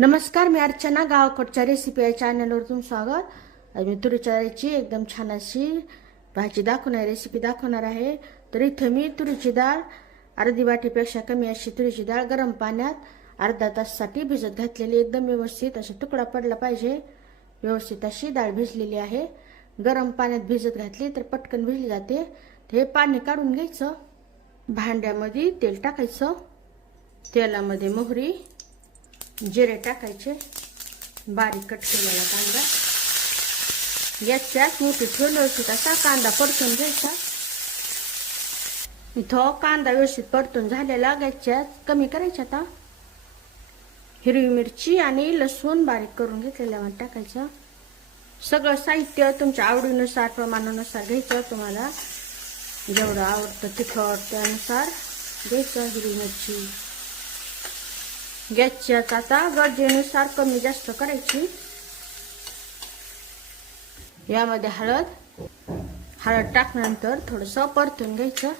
नमस्कार, मी अर्चना. गावाकडच्या रेसिपी या चॅनलवर तुमचं स्वागत. आज मी तुरीच्या डाळीची एकदम छान अशी भाजी दाखवणार, रेसिपी दाखवणार आहे. तर इथं मी तुरीची डाळ अर्धी वाटीपेक्षा कमी अशी तुरीची डाळ गरम पाण्यात अर्धा तासासाठी भिजत घातलेली, एकदम व्यवस्थित असा तुकडा पडला पाहिजे, व्यवस्थित अशी डाळ भिजलेली आहे. गरम पाण्यात भिजत घातली तर पटकन भिजली जाते. हे पाणी काढून घ्यायचं. भांड्यामध्ये तेल टाकायचं. तेलामध्ये मोहरी, जिरे टाकायचे, बारीक कट केलेला कांदा, गॅसच्यात मोठी व्यवस्थित असा कांदा परतून घ्यायचा. इथं कांदा व्यवस्थित परतून झालेला गॅसच्यात कमी करायचा. आता हिरवी मिरची आणि लसूण बारीक करून घेतलेल्यामध्ये टाकायचं. सगळं साहित्य तुमच्या आवडीनुसार, प्रमाणानुसार घ्यायचं. तुम्हाला जेवढं आवडतं तिखट त्यानुसार घ्यायचं. हिरवी मिरची गॅसच्या आता गरजेनुसार कमी जास्त करायची. यामध्ये हळद टाकल्यानंतर थोडंसं परतून घ्यायचं.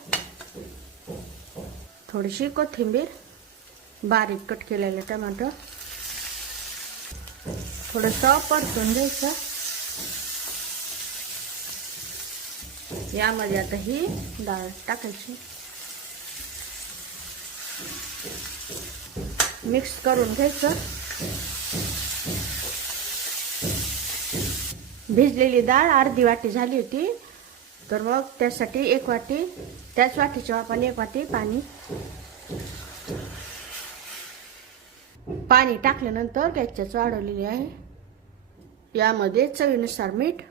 थोडीशी कोथिंबीर, बारीक कट केलेलं टमाटर थोडंसं परतून घ्यायचं. यामध्ये आता ही डाळ टाकायची, मिक्स करून घ्यायचं. भिजलेली डाळ अर्धी वाटी झाली होती, तर मग त्यासाठी एक वाटी, त्याच वाटीच्या मापाने एक वाटी पाणी टाकल्यानंतर गॅसच वाढवलेली आहे. यामध्ये चवीनुसार मीठ.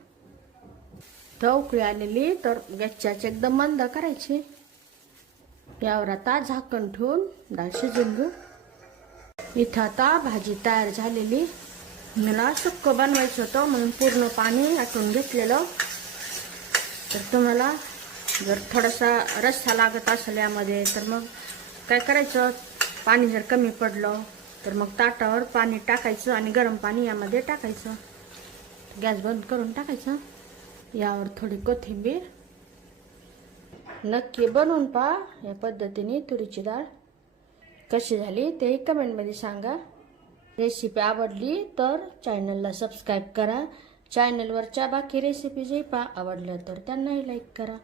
उकळी आलेली तर गॅसच एकदम मंद करायची. यावर आता झाकण ठेवून डाळ शिजून घेऊ. इथं आता भाजी तयार झालेली. मला सुक्क बनवायचं होतं म्हणून पूर्ण पाणी आटून घेतलेलं. तर तुम्हाला जर थोडासा रस्सा लागत असेल यामध्ये तर मग काय करायचं, पाणी जर कमी पडलं तर मग ताटावर पाणी टाकायचं आणि गरम पाणी यामध्ये टाकायचं. गॅस बंद करून टाकायचं. यावर थोडी कोथिंबीर. नक्की बनवून पहा या पद्धतीने तुरीची डाळ. कशी झाली ते कमेंटमध्ये सांगा. रेसिपी आवडली तर चॅनलला सबस्क्राईब करा. चॅनलवरच्या बाकी रेसिपी जे आवडल्या तर त्यांनाही लाईक करा.